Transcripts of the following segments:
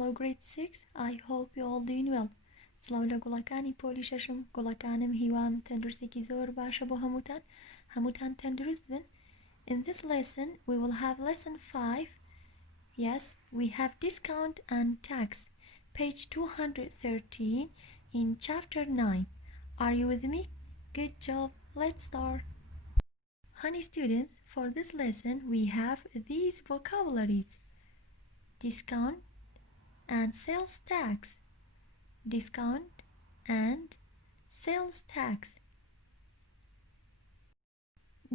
Hello grade 6. I hope you all doing well. سڵاو لە گوڵەکانی پۆلی شەشم گوڵەکانم هیوام تەندروستێکی زۆر باشە بۆ هەمووتان تەندروست بن. In this lesson we will have lesson 5. Yes, we have discount and tax. Page 213 in chapter 9. Are you with me? Good job. Let's start. Honey students, for this lesson we have these vocabularies: discount and sales tax. Discount and sales tax.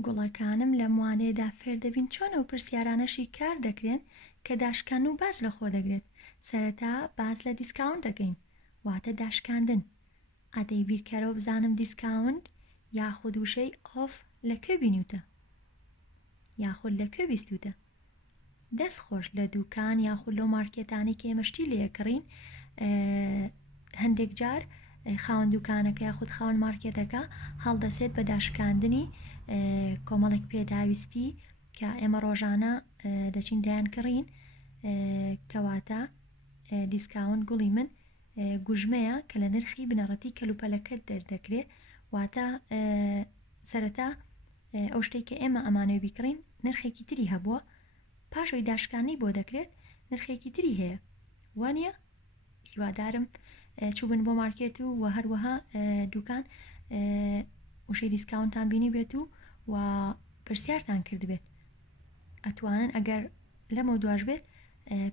گوڵەکانم لە موانێدا فێر دەبین چۆنە و پرسیارانەشی کار دەکرێن کە داشکان و باش لە خۆ دەگرێت. سەرەتا باس لە دیسکاونت دەکەین، واتە داشکاندن. ئادەی بیرکەرەوە بزانم دیسکاونت یاخود وشەی ئۆف لەکوێ بینیوتە یاخود لەکوێ بیستوتە. دەست خۆش لە دوکان یاخود لەو مارکێتانی کە ئێمەشتی لێکڕین، هەندێک جار خاوەن دوکانەکە یاخود خاوەن مارکێتەکە هەڵدەسێت بە داشکاندنی کۆمەڵێک پێداویستی کە ئێمە ڕۆژانە دەچین دایان کڕین، کەواتە دیسکاونت گوڵی من گوژمەیە کە لە نرخی بنەڕەتی کەلوپەلەکەت دەردەکرێت، واتە سەرەتا ئەو شتێک کە ئێمە ئەمانەوە بیکڕین نرخێکی تری هەبووە، پاشەوەی داشکانی بۆ دەکرێت نرخێکی تری هەیە، وانە؟ هیوادارم چوبن بۆ مارکێت و هەروەها دوکان وشەی دیسکاونتان بینی بێت و پرسیارتان کرد بێت. ئەتوانن ئەگەر لەمە دواش بێت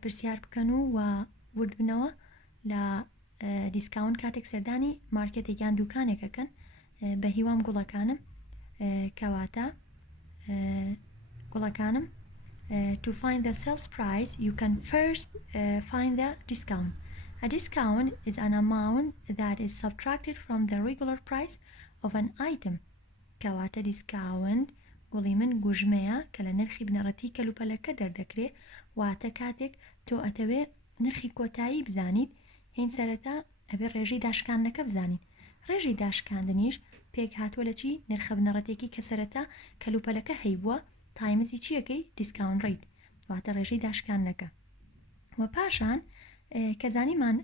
پرسیار بکەن و ورد بنەوە لە دیسکاونت کاتێک سەردانی مارکێتێکیان دوکانێکەکەن بە هیوام گوڵەکانم. کەواتە گوڵەکانم to find the sales price you can first find the discount. A discount is an amount that is subtracted from the regular price of an item. کەواتە discount گوڵی من گوژمەیە کە لە نرخی بنەڕەتی کەلوپەلەکە دەردەکرێت، واتە کاتێک تۆ ئەتەوێ نرخی کۆتایی بزانیت، هین سەرەتا ئەبێ ڕێژەی داشکاندنەکە بزانین. ڕێژەی داشکاندنیش پێک هاتووە لە چی؟ نرخە بنەڕەتێکی کە سەرەتا کەلوپەلەکە هەیبووە تایمزی چیەکەی؟ دیسکاونت ڕیت، واتە ڕێژەی داشکاندنەکە. و پاشان کە زانیمان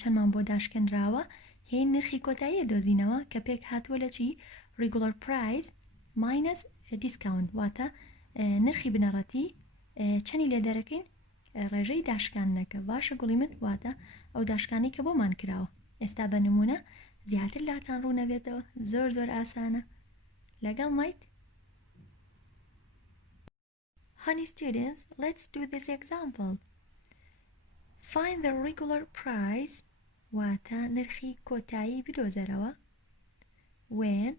چەندمان بۆ داشکەندراوە هین نرخی کۆتایی دۆزینەوە کە پێک هاتووە لە چی؟ regular price minus discount، واتە نرخی بنەڕەتی چەنی لێ دەرەکەین؟ ڕێژەی داشکاندنەکە. باشە گوڵی من، واتە ئەو داشکانی کە بۆمان کراوە. ئێستا بە نمونە زیاتر لاتان ڕوو نەبێتەوە، زۆر ئاسانە. لەگەڵ مایت. Honey students, let's do this example. Find the regular price، واتە نرخی کۆتایی بدۆزەرەوە، when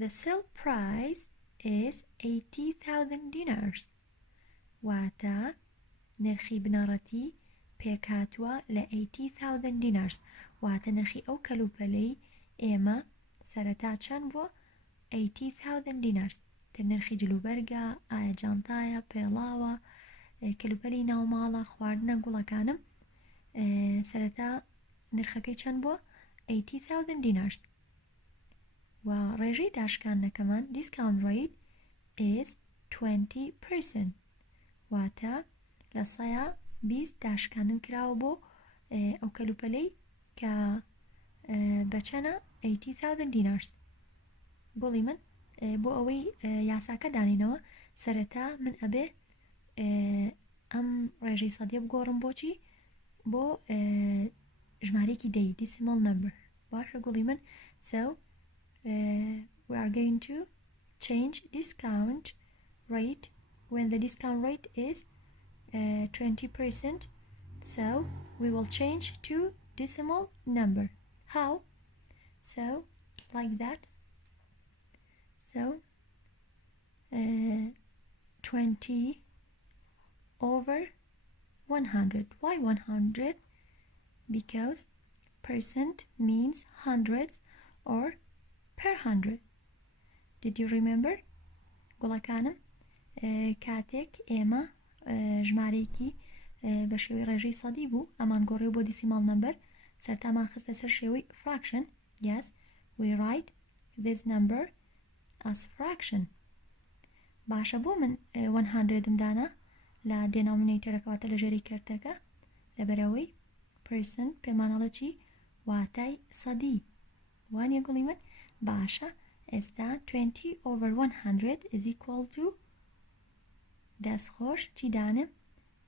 the sale price is 80,000 dinars، واتە نرخی بنەڕەتی پێک هاتووە لە 80,000 dinars، واتە نرخی ئەو کەلوپەلەی ئێمە سەرەتا چەند بووە؟ 80,000 dinars. تر نرخی جلوبەرگە، ئایا جانتایە، پێڵاوە، کەلوپەلی ناوماڵە، خواردنە گوڵەکانم، سەرەتا نرخەکەی چەند بووە؟ 80,000 dinars. و ڕێژەی داشکاندنەکەمان discount rate is 20%، واتە لە سەیە 20 داشکاندن کراوە بۆ ئەو کەلوپەلەی کە بەچەنە 80,000 dinars. گوڵی من بۆ ئەوەی یاساکە دانینەوە سەرەتا من ئەبێ ئەم ڕێژەی سەدیە بگۆڕم بۆچی؟ بۆ ژمارەیەکی دەی decimal number. باشە گوڵی من. So we are going to change discount rate when the discount rate is 20%. So we will change to decimal number. How? So like that. So 20 over 100. Why 100? Because percent means hundreds or per 100. Did you remember? گوڵەکانم کاتێک ئێمە ژمارەیەکی بە شێوەی ڕێژەی سەدی بوو ئەمان گۆڕێ بۆ decimal number، سەرتامان خستە سەر شێوەی fraction. Yes, we write this number as fraction. باشە بۆ من 100 دانا لە denominatorەکەواتە لە ژێری کەرتەکە لەبەرەوەی percent پێمانەڵە چی واتای سەدی وانە گوڵی من باشە ئێستا 20 over 100 is equal to دەستخۆش چی دانم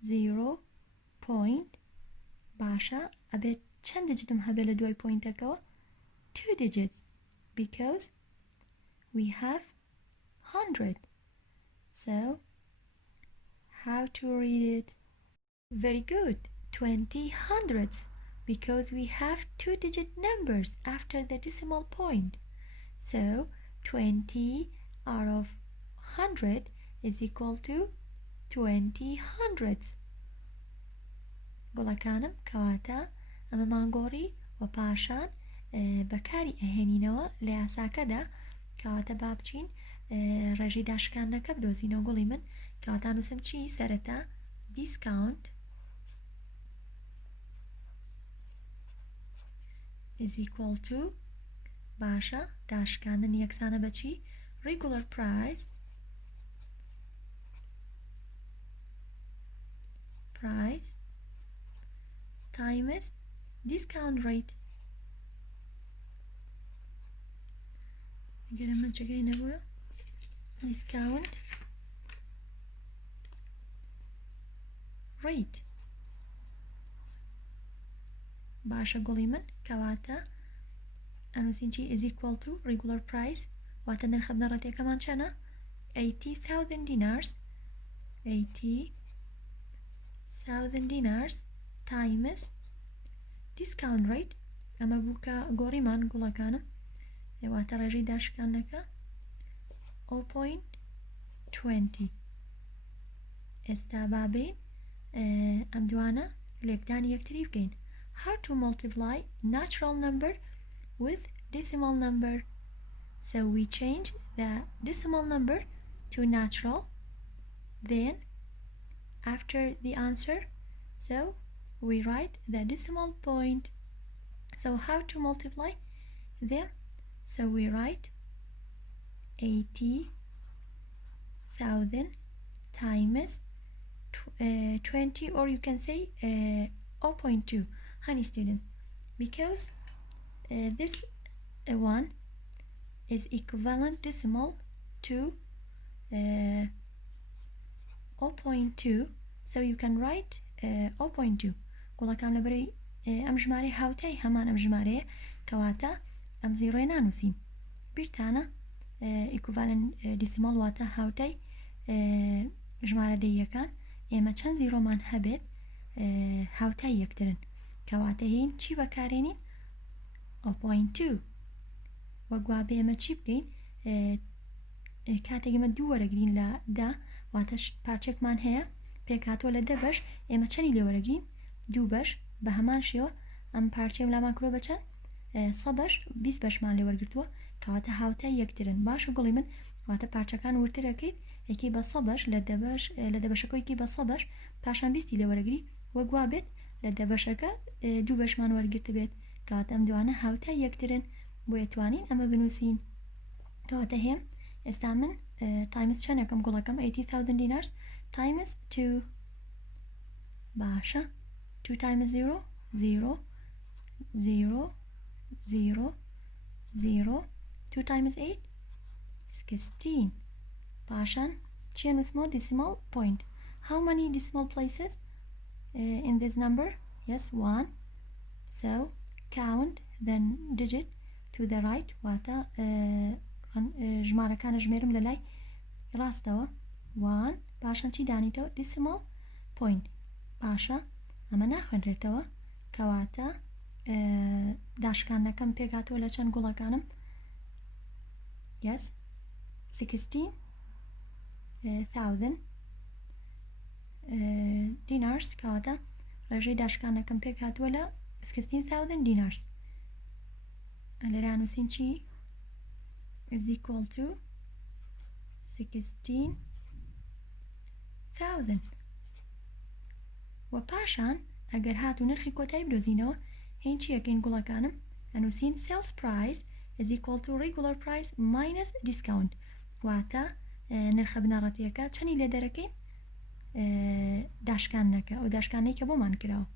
0 point باشە ئەبێت چەند دیجیتم هەبێت لە دوای پوینتەکەوە 2 digits because we have 100 so how to read it very good 20 hundredths because we have 2-digit numbers after the decimal point so 20 out of 100 is equal to 20 hundredths گوڵەکانم کەواتە ئەمە مانگۆڕی و پاشان بەکاری ئەهێنینەوە لە یاساکەدا کەواتە با بچین ڕێژەی داشکاندنەکە بدۆزینەوە گوڵی من کەواتە نووسم چی سەرەتا discount is equal to باشە داشکاندن یەکسانە بە چی regular price times discount rate گەرە من چەکەی نەبووە discount rate باشە گوڵی من کەواتە ئەنووسین چی is equal to regular price واتە نرخە بنەڕەتیەکەمان چەنە 80,000 dinars 80,000 dinars times discount rate ئەمە بووکە گۆڕیمان گوڵەکانم واتە ڕێژەی داشکاندنەکە 0.20 ئێستا بابین ئەم دوانە لێکدانی یەکتری بکەین how to multiply natural number with decimal number so we change the decimal number to natural then after the answer so we write the decimal point so how to multiply them so we write 80,000 times 20 or you can say 0.2 honey students because this one is equivalent decimal to 0.2 so you can write 0.2 گوڵەکان لەبەرەی ئەم ژمارە هاوتای هەمان ئەم ژمارەیە کەواتە ئەم زیرۆی نانووسین بیرتانە equivalent decimal واتە هاوتای ژمارە دەیەکان ئێمە چەند زیرۆمان هەبێت هاوتای یەکترن کەواتە هین چی بەکارێنین 0.2 وەگوابێ ئێمە چی بکەین کاتێک ئێمە دوو وەرەگرین لە دا واتە پارچێکمان هەیە پێکاتۆ لە دە بەش ئێمە چەندی لێ وەرەگرین دوو بەش بە هەمان شێوە ئەم پارچەم لامان کرۆ بەچەند 100 بەش 20 بەشمان لێ وەرگرتووە کەواتە هاوتای یەکترن باشە گوڵی من واتە پارچەکان ورترەکەیت یەکی بە 100 بەش لە دەبەشەکەیکی بە 100 بەش پاشان 20 لێ وەرەگری وەگوا بێت لە دەبەشەکە دوو بەشمان وەرگرت بێت کەواتە ئەم دوانە هاوتای یەکترن بۆ یەتوانین ئەمە بنووسین کەواتە هێم ئێستا من تایمز چەندەکەم گوڵەکەم 80,000 dinars times 2 باشە 2 times 0 0 0 0 0 2 times 8 16 پاشان چیە نووسمەوە decimal point how many decimal places in this number yes 1 so count the digit to the right واتە ژمارەکانە ژمێرم لە لای ڕاستەوە 1 پاشان چی دانیتەوە decimal point باشە ئەمە ناخوێنرێتەوە کەواتە داشکاندنەکەم پێکاتەوە لە چەند گوڵەکانم yes 16,000 dinars کەواتە ڕێژەی داشکاندنەکەم پێکاتووە لە 16,000 dinars لێرە نووسین چی is equal to 16,000 و پاشان ئەگەر هاتو نرخی کۆتایی بدۆزینەوە هین چیەکەین گوڵەکانم ئەنووسین sales price is equal to regular price minus discount واتە نرخە بنەڕەتیەکە چەندی لێ دەرەکەین داشکاندنەکە ئەو داشکاندنەی کە بۆمان کراوە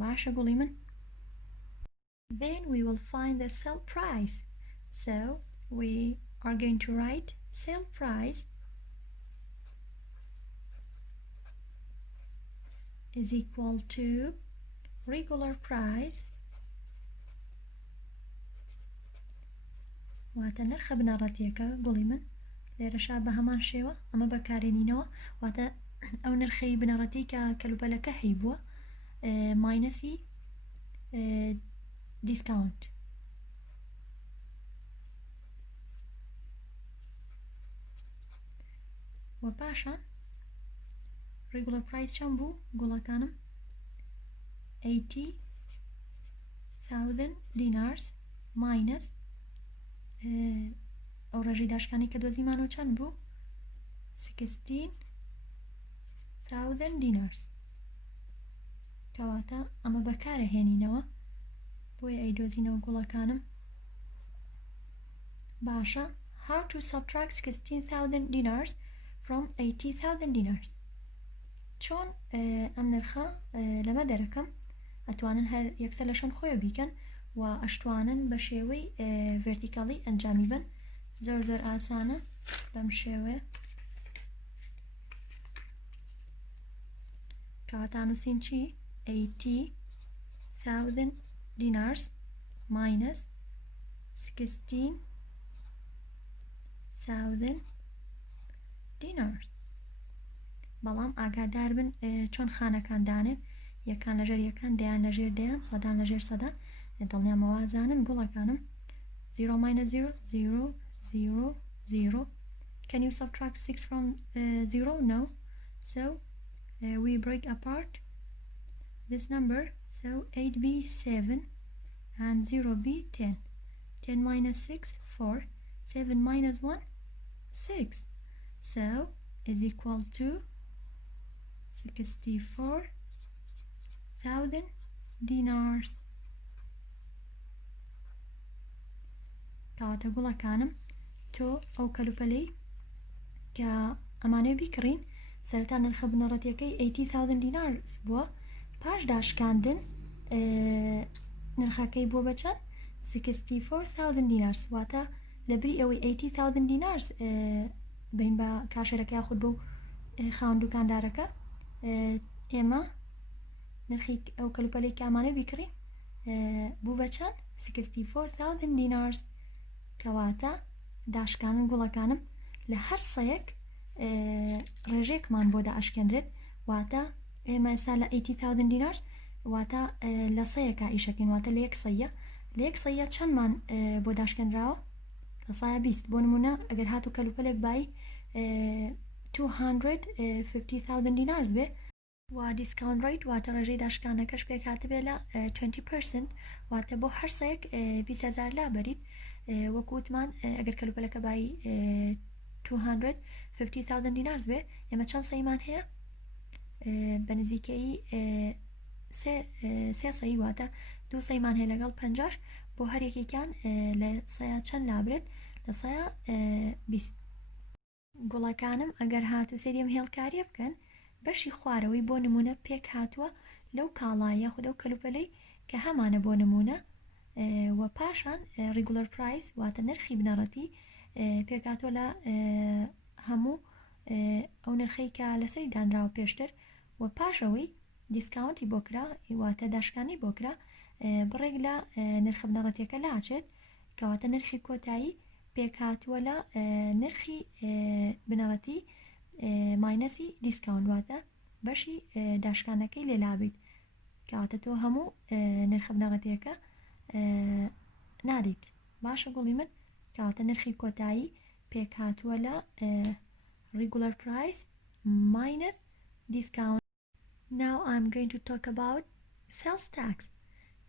باشە گوڵی من. Then we will find the sale price. So we are going to write sale price is equal to regular price واتە نرخە بنەڕەتیەکە گوڵی من لێرەشا بە هەمان شێوە ئەمە بەکارێنینەوە واتە ئەو نرخەی بنەڕەتی کە کەلوپەلەکە هەیبووە ماینەسی دیسکاونت و پاشان regular price چەند بوو گوڵەکانم 80,000 dinars minus ئەو ڕێژەی داشکانی کە دۆزیمانەوە چەند بوو 16,000 dinars کەواتە ئەمە بەکارە هێنینەوە بۆیە ئەی دۆزینەوە گوڵەکانم باشە how to subtract 16,000 dinars from 80,000 dinars چۆن ئەم نرخە لەمە دەرەکەم ئەتوانن هەر یەکسەر لە شوێن خۆیە بیکەن و ئەشتوانن بە شێوەی ڤێرتیکاڵی ئەنجامی بن زۆر زۆر ئاسانە بەم شێوەیە کەواتە نووسین چی 80,000 dinars minus 16,000 dinars بەڵام ئاگادار بن چۆن خانەکان دانێن یەکان لەژێر یەکان دەیان لەژێر دەیان سەدان لەژێر سەدان دڵنیامەوازانن گوڵەکانم 0 minus 0 0 0 0 can you subtract 6 from 0 no so we break apart this number so 8 be 7 and 0 be 10 10 minus 6 4 7 minus 1 6 so is equal to 64,000 dinars کەواتە گوڵەکانم تۆ ئەو کەلوپەلەی کە ئەمانەی بیکڕین سەرەتا نرخە بنەڕەتیەکەی 80,000 dinars بووە پاش داشکاندن نرخەکەی بۆ بەچەند 64,000 dinars واتە لەبری ئەوەی 80,000 dinars بین بە کاشێرەکە یاخود بەو خاوەن دوکاندارەکە ئێمە نرخی ئەو کەلوپەلەی کە ئەمانەی بیکڕین بوو بەچەند 64,000 dinars کەواتە داشکانن گوڵەکانم لە هەر سەیەک ڕێژێکمان بۆ دائشکێنرێت واتە ئێمە ئێستا لە 80,000 dinars واتە لە سەیەکە ئیشەکەین واتە لە یەک سەیە لە یەک سەیە چەندمان بۆ داشکێنراوە لە سایە 20 بۆ نمونە ئەگەر هاتو کەلوپەلێک بای 250,000 dinars بێ و دیسکاونت ڕیت واتە ڕێژەی داشکانەکەش پێک هاتبێ لە 20% واتە بۆ هەر سەیەک 20,000 لا بەریت وەکو وتمان ئەگەر کەلوپەلەکە بای 250,000 dinars بێ ئێمە چەند سەیمان هەیە بە نزیکەی سێ سەی واتە دوو سەیمان هەیە لەگەڵ 50 بۆ هەر یەکێکیان لە سەیە چەند لابرێت لە سەیە 20 گوڵەکانم ئەگەر هاتو سێریم هێڵکاریە بکەن بەشی خوارەوەی بۆ نمونە پێک هاتووە لەو کاڵایە خودە و کەلوپەلەی کە هەمانە بۆ نمونە و پاشان ریگولەر پرایس واتە نرخی بنەڕەتی پێک هاتووە لە هەموو ئەو نرخەی کە لەسەری دانراوە پێشتر و پاشەوەی دیسکاونتی بۆکرا واتە داشکانی بۆکرا بڕێک لە نرخە بنەڕەتیەکە لاچێت کەواتە نرخی کۆتایی پێک هاتووە لە نرخی بنەڕەتی ماینەسی دیسکاونت واتە بەشی داشکانەکەی لێلابیت کەواتە تۆ هەموو نرخە بنەڕەتیەکە نادیت باشە گوڵی من کەواتە نرخی کۆتایی پێک هاتووە لە regular price minus discount. Now I'm going to talk about sales tax.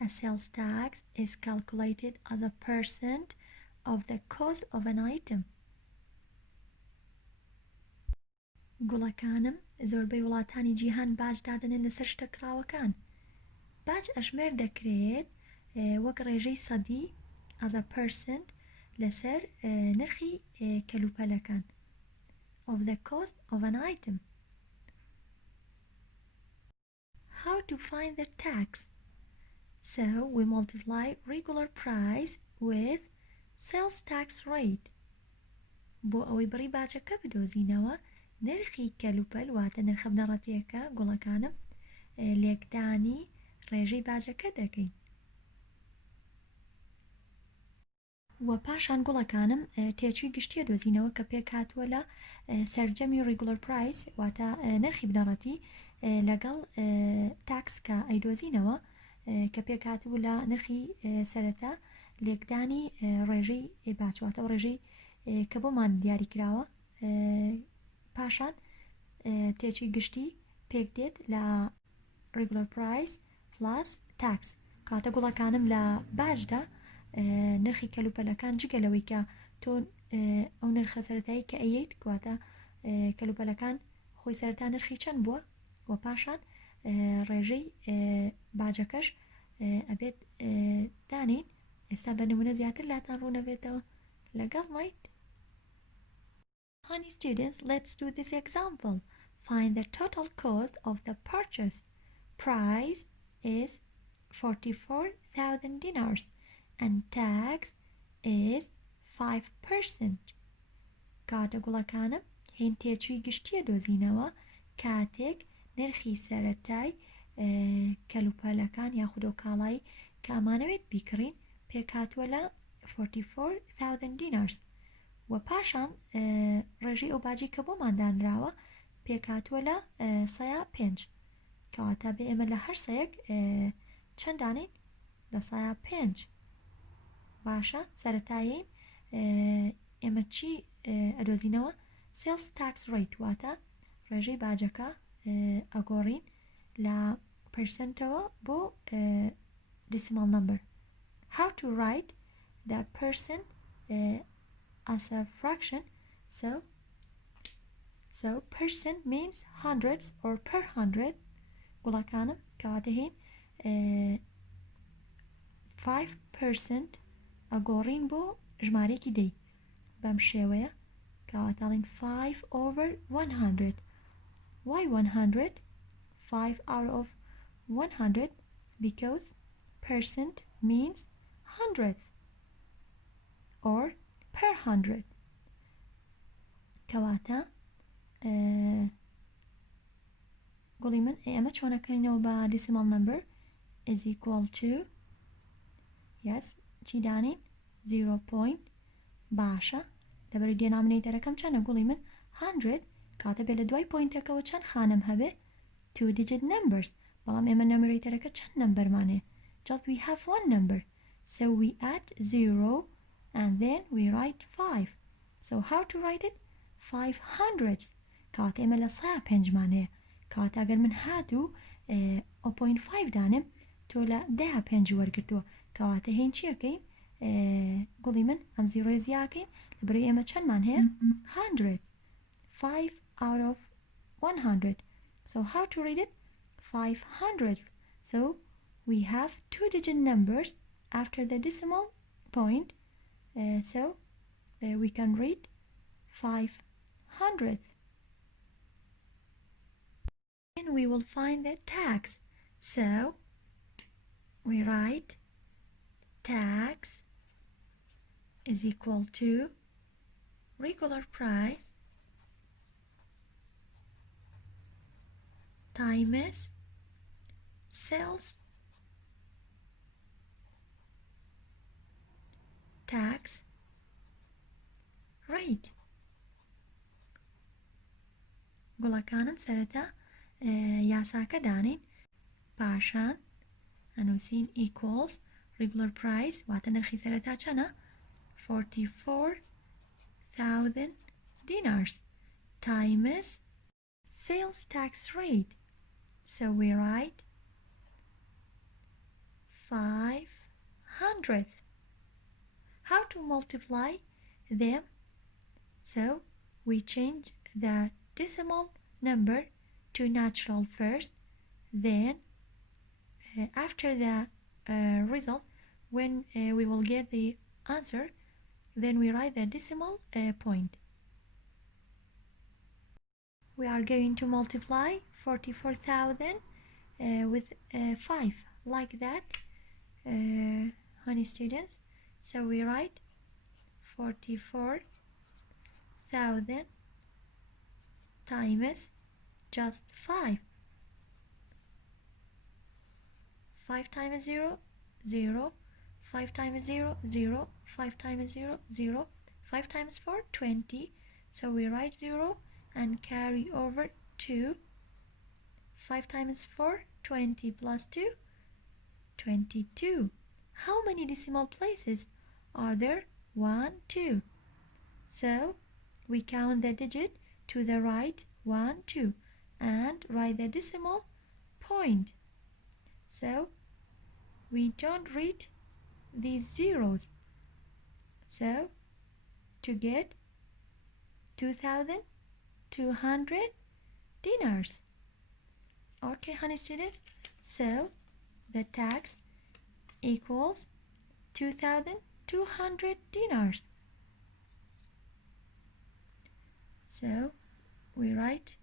A sales tax is calculated as a percent of the cost of an item. گوڵەکانم زۆربەی وڵاتانی جیهان باج دادنن لەسەر شتەکراوەکان باج ئەژمێر دەکرێت وەک ڕێژەی سەدی as a percent لەسەر نرخی کەلوپەلەکان of the cost of an item. How to find the tax So we multiply regular price with sales tax rate. بۆ ئەوەی بڕی باجەکە بدۆزینەوە نرخی کەلوپەل واتە نرخە بنەڕەتیەکە گوڵەکانم لێکدانی ڕێژەی باجەکە دەکەین. و پاشان گوڵەکانم تێچووی گشتیە دۆزینەوە کە پێک هاتووە لە سەرجەمی ڕیگولەر پرایس واتە نرخی بنەڕەتی لەگەڵ تاکس کە ئەیدۆزینەوە کە پێک هاتوو لە نرخی سەرەتا لێکدانی ڕێژەی باچواتە ڕێژەی کە بۆمان دیاری کراوە پاشان تێچووی گشتی پێک دێت لە ڕیگولەر پرایس پلاس تاکس کاتە گوڵەکانم لە باشدا نرخی کەلوپەلەکان جگەلەوەی کە تۆ ئەو نرخە سەرەتایی کە ئەیەیت کواتە کەلوپەلەکان خۆی سەرەتا نرخی چەند بووە و پاشان ڕێژەی باجەکەش ئەبێت دانین ئێستا بە نمونە زیاتر لاتان ڕوونەبێتەوە لەگەڵ مایت. Honey students, let's do this example. Find the total cost of the purchase. Price is 44,000 dinars and tax is 5%. کاتە گوڵەکانم هێن تێچووی گشتیە دۆزینەوە کاتێک نرخی سەرەتای کەلوپەلەکان یاخودۆ کاڵایی کە ئەمانەوێت بیکڕین پێک هاتووە لە 44,000 dinars و پاشان ڕێژەی ئەو باجی کە بۆمان دانراوە پێک هاتووە لە 5 کەواتە بێ ئێمە لە هەر سەیەک چەندانین لە 5 باشە سەرەتایین ئێمە چی ئەدۆزینەوە sales tax rate واتە ڕێژەی باجەکە ئەگۆڕین لە پرسنتەوە بۆ decimal number. How to write the percent as a fraction? So percent means hundreds or per hundred. گوڵەکانم کەواتە هین 5% ئەگۆڕین بۆ ژمارەیەکی دەی بەم شێوەیە کەواتەڵین 5 over 100. Why 100? 5 out of 100 because percent means hundredth or per hundred. کەواتە گوڵی من ئێمە چۆنەکەینەوە بە decimal number is equal to yes چی دانین 0. باشە لەبەر دێنامنەیتەرەکەم چەندە گوڵی من 100 کاتە بێ لە دوای پۆینتەکەەوە چەند خانم هەبێ 2 digit numbers بەڵام ئێمە نەمرەیتەرەکە چەند نمبەرمانەیە just we have one number so we add 0 and then we write 5. So how to write it? 500 کاتە ئێمە لە 5 مانەیە کاتە ئەگەر من هاتوو 0.5 دانم تۆ لە 5 وەرگرتووە کەواتە هێن چیەکەین گوڵی من ئەم زیرۆی زیاکەین لەبەرەوەی ئێمە چەندمان هەیە 100 5 out of 100. So how to read it? 500. So we have 2 digit numbers after the decimal point. So we can read 500. And we will find the tax. So we write tax is equal to regular price times sales tax rate. گوڵەکانم سەرەتا یاساکە دانین پاشان ئەنووسین equals regular price واتە نرخی سەرەتا چەنە 44,000 dinars times sales tax rate. So we write 500. How to multiply them? So we change the decimal number to natural first, then after the result when we will get the answer then we write the decimal point. We are going to multiply 44,000 with 5 like that. honey students, so we write 44,000 times just 5. 5 times 0, 0. 5 times 0, 0. 5 times 0, 0. 5 times 4, 20. So we write 0 and carry over 2. 5 times 4, 20 plus 2, 22. How many decimal places are there? 1, 2. So we count the digit to the right, 1, 2, and write the decimal point. So we don't read these zeros. So to get 2,200 dinars. Okay, honey students, so the tax equals 2,200 dinars. So we write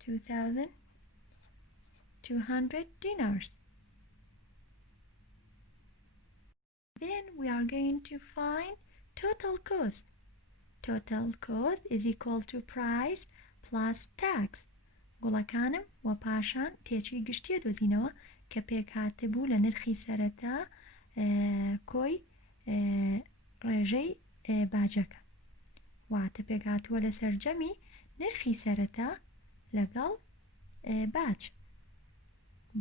2,200 dinars. Then we are going to find total cost. Total cost is equal to price plus tax. گوڵەکانم و پاشان تێکی گشتیە دۆزینەوە کە پێک هاتبوو لە نرخی سەرەتا کۆی ڕێژەی باجەکە. واتە پێک هاتووە لە سەرجەمی نرخی سەرەتا لەگەڵ باج.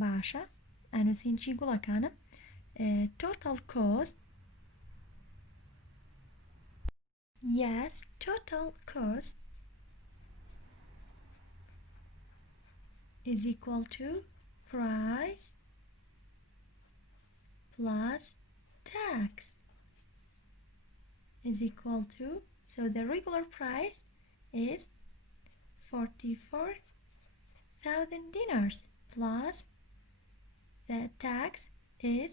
باشە ئەنووسین چی گوڵەکانم؟ total cost. Yes, total cost is equal to price plus tax is equal to, so the regular price is 44,000 dinars plus the tax is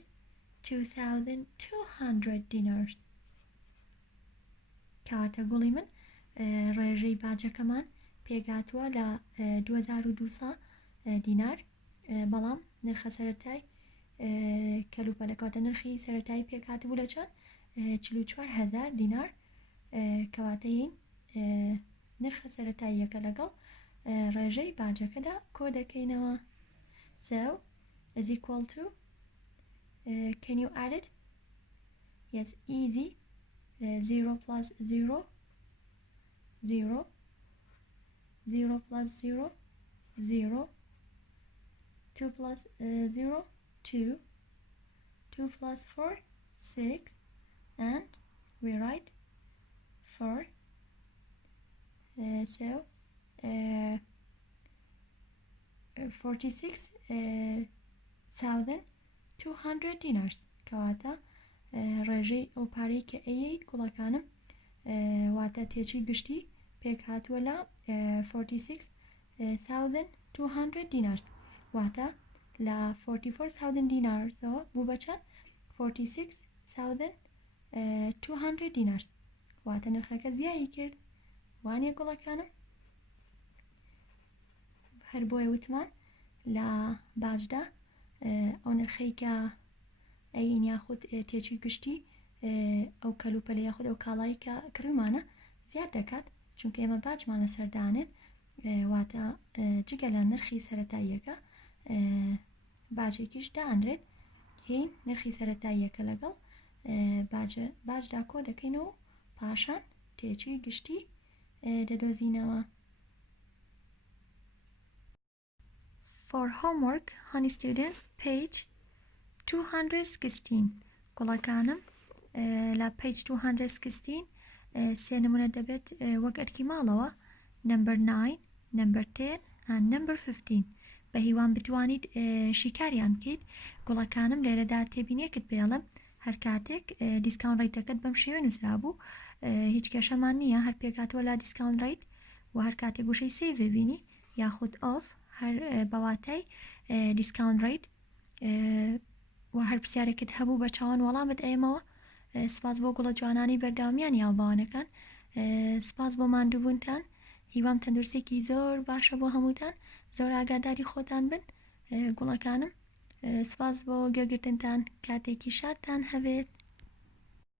2,200 dinars. کاتە گوڵی من ڕێژەی باجەکەمان پێگاتووە لە 2200 دینار، بەڵام نرخە سەرەتای کەلوپەلەکەواتە نرخی سەرەتایی پێکهاتبوو لە چەند 44,000 دینار، کەواتەین نرخە سەرەتاییەکە لەگەڵ ڕێژەی باجەکەدا کۆ دەکەینەوە. So is equal to, can you add it? Yes, easy. 0 plus 0, 0, 0 plus 0, 0, 2 plus 0, 2, 2 plus 4, 6, and we write 4. So 46,200 dinars. کەواتە ڕێژەی ئەو پارەی کە ئەیەی گوڵەکانم واتە تێچی گشتی پێک هاتووە لە 46,200 dinars. واتە لە 44,000 دینارزەوە بوو بە چەند؟ 46,200 dinars. واتە نرخەکە زیایی کرد. وانە گوڵەکانم؟ هەر بۆیە وتمان لە باجدا ئەو نرخەی کە ئەین یاخود تێکی گشتی ئەو کەلوپەلە یاخود ئەو کاڵایی کە کڕیمانە زیاد دەکات، چونکە ئێمە باجمان لە سەردانێن، واتە جگە لە نرخی سەرەتاییەکە باجێکیش دانرێت، هین نرخی سەرەتاییەکە لەگەڵ باجدا کۆ دەکەینەوە، پاشان تێکی گشتی دەدۆزینەوە. For homework, honey students, page 216. گوڵەکانم لە page 216 سێ نمونە دەبێت وەک ئەرکی ماڵەوە، number 9, number 10 and number 15. بە هیوان بتوانیت شیکاریان بکەیت. گوڵەکانم لێرەدا تێبینێکت بێڵم هەر کاتێک دیسکاونت ڕیتەکەت بەم شێوە نووسرا بوو، هیچ کێشەمان نییە، هەر پێکاتەوە لا دیسکاونت ڕیت و هەر کاتێک گوشەی سێڤ ببینی یاخود ئۆف هەر بەواتای دیسکاونت ڕیت و هەر پرسیارێکت هەبوو بە چاوان وەڵامت ئێمەوە. سپاس بۆ گوڵە جوانانی بەرداوامیان یاوباوانەکان، سپاس بۆ ماندووبوونتان، هیوام تەندروستێکی زۆر باشە بۆ هەمووتان، زۆر ئاگاداری خۆتان بن. گوڵەکانم سپاس بۆ گوێگرتنتان کاتێکی شادتان هەبێت